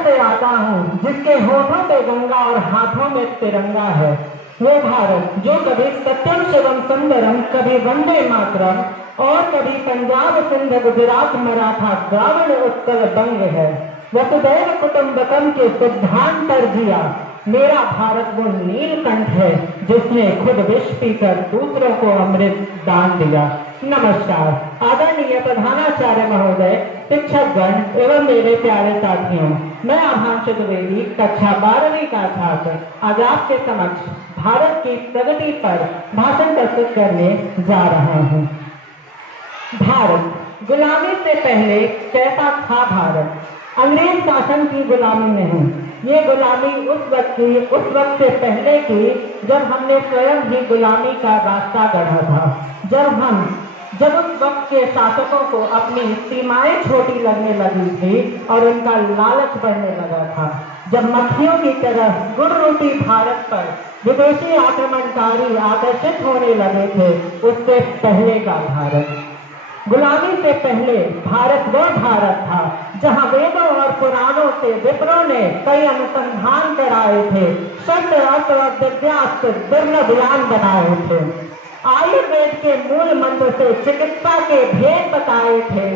भारत से आता हूँ जिसके होठों पे गंगा और हाथों में तिरंगा है। वो भारत जो कभी सत्यम शिवम सुंदरम, कभी वंदे मातरम और कभी पंजाब सिंध गुजरात मराठा द्राविड़ उत्कल बंग है। वसुधैव कुटुंबकम के सिद्धांत पर जिया मेरा भारत वो नीलकंठ है जिसने खुद विष पीकर दूसरों को अमृत दान दिया। नमस्कार आदरणीय प्रधानाचार्य महोदय, शिक्षकगण एवं मेरे प्यारे साथियों, मैं आभांशु द्विवेदी कक्षा 12वीं का छात्र आज आपके समक्ष भारत की प्रगति पर भाषण प्रस्तुत करने जा रहा हूँ। भारत गुलामी से पहले कैसा था भारत? अंग्रेज शासन की गुलामी नहीं, ये गुलामी उस वक्त से पहले की जब हमने स्वयं ही गुलामी का रास्ता गढ़ा था। जब उस वक्त के शासकों को अपनी सीमाएं छोटी लगने लगी थी और उनका लालच बढ़ने लगा था। जब मक्खियों की तरह गुड़रूपी भारत पर विदेशी आक्रमणकारी आकर्षित होने लगे थे, उससे पहले का भारत। गुलामी से पहले भारत वह भारत था जहां वेदों और पुराणों से विप्रों ने कई अनुसंधान कराए थे, शस्त्र अस्त्र और दिव्यास्त्र दुर्लभ यान बनाए थे, आयुर्वेद के मूल मंत्र से चिकित्सा के भेद बताए थे,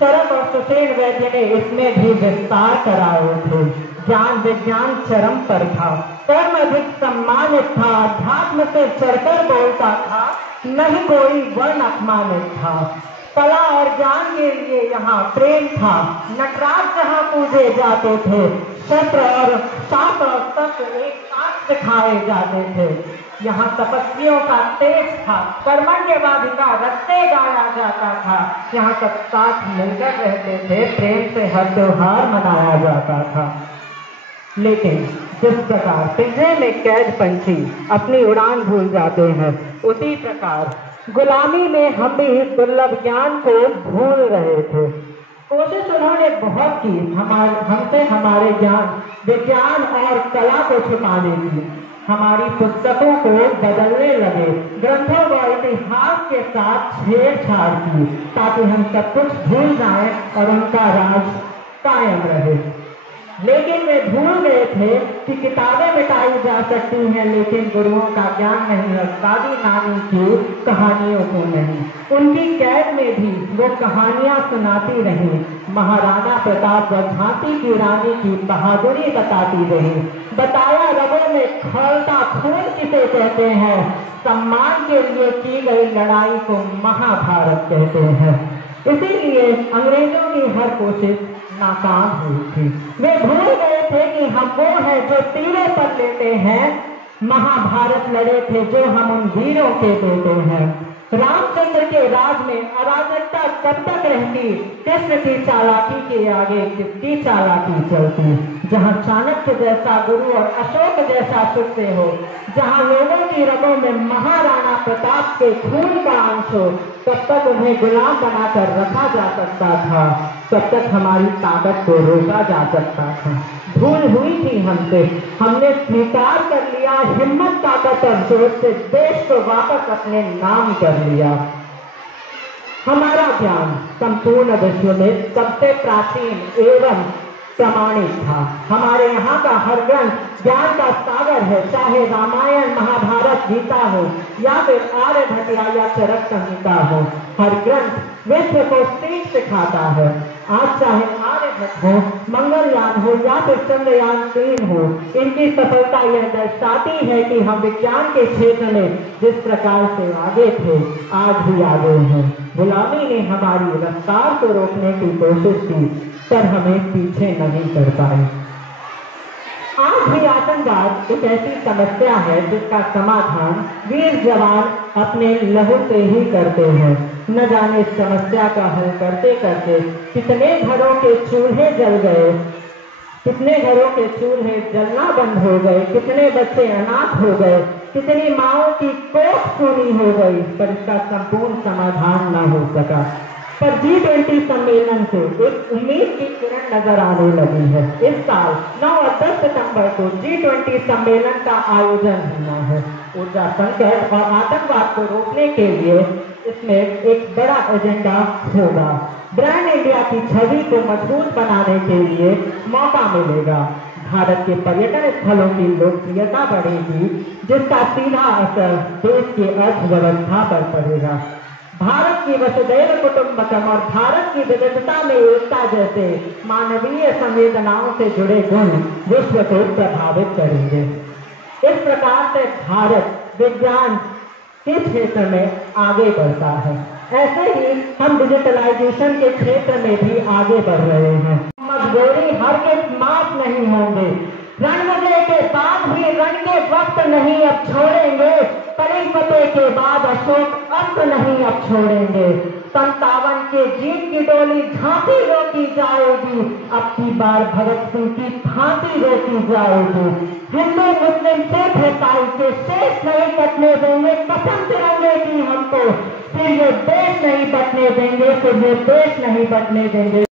चरक और सुसेन वैद्य ने इसमें भी विस्तार कराए थे। ज्ञान विज्ञान चरम पर था, कर्म अधिक सम्मानित था, अध्यात्म से चढ़कर बोलता था, नहीं कोई वर्ण अपमानित था। कला और ज्ञान के लिए यहाँ प्रेम था, नटराज जहाँ पूजे जाते थे, शस्त्र और शास्त्र और तत्व एक साथ सिखाए जाते थे। यहाँ तपस्वियों का तेज था, कर्मण्यवादिता रस्ते गाया जाता था, यहाँ सब साथ मिलकर रहते थे, प्रेम से हर त्योहार मनाया जाता था। लेकिन जिस प्रकार पिंजरे में कैद पंछी अपनी उड़ान भूल जाते हैं, उसी प्रकार गुलामी में हम भी इस दुर्लभ ज्ञान को भूल रहे थे। कोशिश उन्होंने बहुत की हमसे हमारे ज्ञान विज्ञान और कला को छुपाने की। हमारी पुस्तकों को बदलने लगे, ग्रंथों व इतिहास के साथ छेड़छाड़ की ताकि हम सब कुछ भूल जाएं और उनका राज कायम रहे। लेकिन वे भूल गए थे कि किताबें मिटाई जा सकती हैं, लेकिन गुरुओं का ज्ञान नहीं है, दादी नानी की कहानियों को नहीं। उनकी कैद में भी वो कहानियां सुनाती रही, महाराणा प्रताप व झांसी की रानी की बहादुरी बताती रही, बताया रगों में खौलता खून किसे कहते हैं, सम्मान के लिए की गई लड़ाई को महाभारत कहते हैं। इसीलिए अंग्रेजों की हर कोशिश नाकाम हुई थी। वे भूल गए थे कि हम वो हैं जो तीरों पर लेते हैं, महाभारत लड़े थे जो हम उन वीरों के देते हैं। रामचंद्र के राज में अराजकता कब तक रहती? कृष्ण की चालाकी के आगे किसकी चालाकी चलती? जहाँ चाणक्य जैसा गुरु और अशोक जैसा शिष्य हो, जहाँ लोगों की रगों में महाराणा प्रताप के खून का अंश हो, तब तक उन्हें गुलाम बनाकर रखा जा सकता था, तब तक हमारी ताकत को रोका जा सकता था। भूल हुई थी हमसे, हमने स्वीकार कर लिया, हिम्मत ताकत और जोश से देश को वापस अपने नाम कर लिया। हमारा ज्ञान संपूर्ण विश्व में सबसे प्राचीन एवं प्रमाणित था। हमारे यहाँ का हर ग्रंथ ज्ञान का सागर है, चाहे रामायण महाभारत गीता हो या फिर आर्यभट्ट या चरक संहिता हो, हर ग्रंथ विश्व को सीख सिखाता है। आज चाहे आर्यभट्ट हो, मंगलयान हो या फिर चंद्रयान 3 हो, इनकी सफलता यह दर्शाती है कि हम विज्ञान के क्षेत्र में जिस प्रकार से आगे थे, आज भी आगे हैं। गुलामी ने हमारी रफ्तार को रोकने की कोशिश की, पर हमें पीछे नहीं कर पाए। आज भी आतंकवाद एक ऐसी समस्या है जिसका समाधान वीर जवान अपने लहू से ही करते हैं। न जाने इस समस्या का हल करते करते कितने घरों के चूल्हे जल गए, कितने घरों के चूल्हे जलना बंद हो गए, कितने बच्चे अनाथ हो गए, कितनी माओं की कोख सूनी हो गई, पर इसका संपूर्ण समाधान न हो सका। पर G20 सम्मेलन से एक उम्मीद की किरण नजर आने लगी है। इस साल 9 और 10 सितंबर को G20 सम्मेलन का आयोजन होना है। ऊर्जा संकट और आतंकवाद को रोकने के लिए इसमें एक बड़ा एजेंडा होगा। ब्रांड इंडिया की छवि को मजबूत बनाने के लिए मौका मिलेगा। भारत के पर्यटन स्थलों की लोकप्रियता बढ़ेगी, जिसका सीधा असर देश की अर्थव्यवस्था पर पड़ेगा। भारत की वसुधैव कुटुंबकम और भारत की विविधता में एकता जैसे मानवीय संवेदनाओं से जुड़े गुण विश्व को प्रभावित करेंगे। इस प्रकार से भारत विज्ञान के क्षेत्र में आगे बढ़ता है। ऐसे ही हम डिजिटलाइजेशन के क्षेत्र में भी आगे बढ़ रहे हैं। मजबूरी हर के माफ नहीं होंगे। रणविजय के बाद भी रण के वक्त नहीं अब छोड़ेंगे। कलिंग फतेह के बाद अशोक अंत नहीं अब छोड़ेंगे। 57 के जीत की डोली झांसी रोकी जाएगी। अब की बार भगत सिंह की फांसी रोकी जाएगी। हिंदू मुस्लिम सिख ईसाई के शेष नहीं कटने देंगे। कसम तिरंगे की हमको, फिर ये देश नहीं बटने देंगे, फिर ये देश नहीं बटने देंगे।